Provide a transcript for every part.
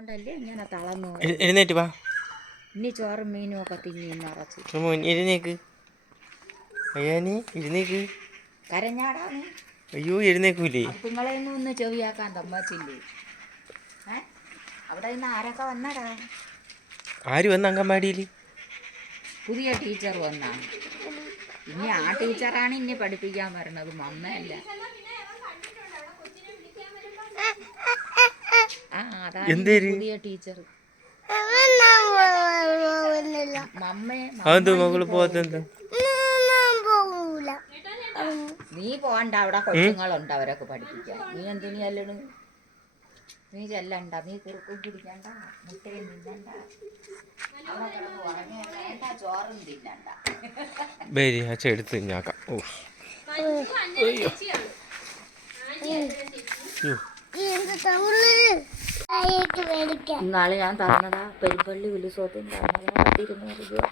കൊണ്ടല്ലേ ഇങ്ങനെ തളർന്നു എഴുന്നേറ്റ് വാ. ഇനി ചോറും മീനും ഒക്കെ തിന്നി നിറച്ച് എഴുന്നേക്ക്. അയ്യാനി എഴുന്നേക്ക്. കരഞ്ഞാടാണ്. അയ്യോ എഴുന്നേക്കൂലേ? നിങ്ങളെയൊന്നും ഒന്ന് ചെവിയാക്കാൻ തമ്മച്ചില്ലേ? അവിടെ നിന്ന് ആരൊക്കെ വന്നടാ? ആര് വന്ന അങ്കൻവാടിയിൽ? പുതിയ ടീച്ചർ വന്നാ. ഇനി ആ ടീച്ചറാണ് ഇനി പഠിപ്പിക്കാൻ വരണത്, മമ്മയല്ല. ആ അതാണ് പുതിയ ടീച്ചർ. നീ പോണ്ട, അവിടെ കൊച്ചുങ്ങളുണ്ട്, അവരൊക്കെ പഠിപ്പിക്കാൻ. നീ എന്തിനു? നീ ചെല്ലണ്ട, നീ കുറുക്കും പിടിക്കണ്ട, മുട്ടയും തിന്നണ്ട, അവിടെ കിടന്ന് ഉറങ്ങിയ വേണ്ട, ചോറും തിന്നണ്ട. എടുത്ത് ഞാക്കാം. ഇന്നാളെ ഞാൻ തന്നതാ, പെരുപ്പള്ളി ഉത്സവത്തിന് തന്നതാ, 200 രൂപ.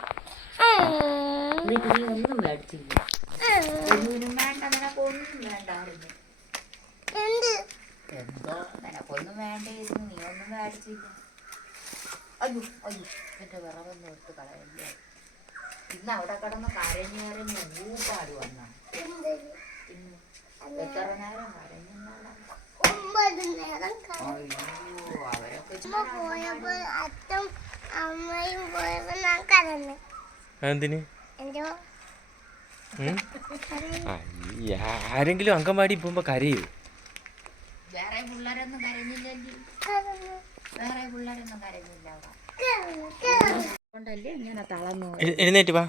നീ ഒന്നും മേടിച്ചില്ല. ഒന്നിനും വേണ്ട, നിനക്കൊന്നും വേണ്ടായിരുന്നു. എന്തോ നിനക്കൊന്നും വേണ്ടായിരുന്നു, നീ ഒന്നും മേടിച്ചില്ല. അയ്യോ അയ്യോ, എന്റെ വിറവൊന്നും എടുത്ത് കളയല്ലേ. ഇന്ന് അവിടെ കിടന്ന് കരഞ്ഞ് ഊപ്പാട് വന്ന. എത്ര നേരം കരഞ്ഞാടാ? അയ്യോ, അവരൊക്കെ ആരെങ്കിലും അങ്കൻവാടി പോകുമ്പോ കരയൂ? വേറെ പിള്ളേരൊന്നും കരഞ്ഞില്ലല്ലോ. വേറെ പിള്ളേരൊന്നും കരഞ്ഞില്ല അവിടെ. കൊണ്ടല്ലേ ഇങ്ങനെ തളർന്നു. എഴുന്നേറ്റ് വാ.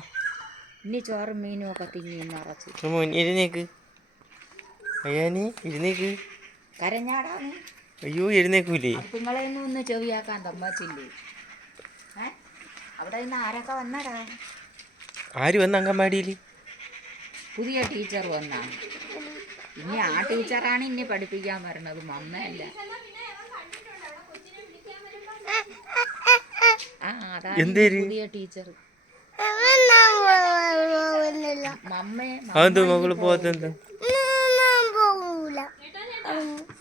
ഇനി ചോറും മീനും ഒക്കെ തിന്നി നിറച്ച് എഴുന്നേക്ക്. അയ്യാനി എഴുന്നേക്ക്. കരഞ്ഞാടാണ്. അയ്യോ എഴുന്നേക്കൂലേ? നിങ്ങളെയൊന്നും ഒന്ന് ചെവിയാക്കാൻ തമ്മച്ചില്ലേ? അവിടെ നിന്ന് ആരൊക്കെ വന്നടാ? ആര് വന്ന അങ്കൻവാടിയിൽ? പുതിയ ടീച്ചർ വന്നാ. ഇനി ആ ടീച്ചറാണ് ഇനി പഠിപ്പിക്കാൻ വരണത്, മമ്മയല്ല. ആ അതാണ് പുതിയ ടീച്ചർ.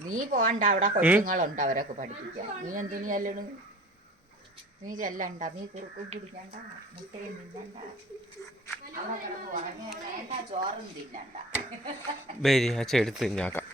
നീ പോണ്ട, അവിടെ കൊച്ചുങ്ങളുണ്ട്, അവരൊക്കെ പഠിപ്പിക്കാൻ. നീ എന്തിനു? നീ ചെല്ലണ്ട, നീ കുറുക്കും പിടിക്കണ്ട, മുട്ടയും തിന്നണ്ട, അവിടെ കിടന്ന് ഉറങ്ങിയ വേണ്ട, ചോറും തിന്നണ്ട. എടുത്ത് ഞാക്കാം.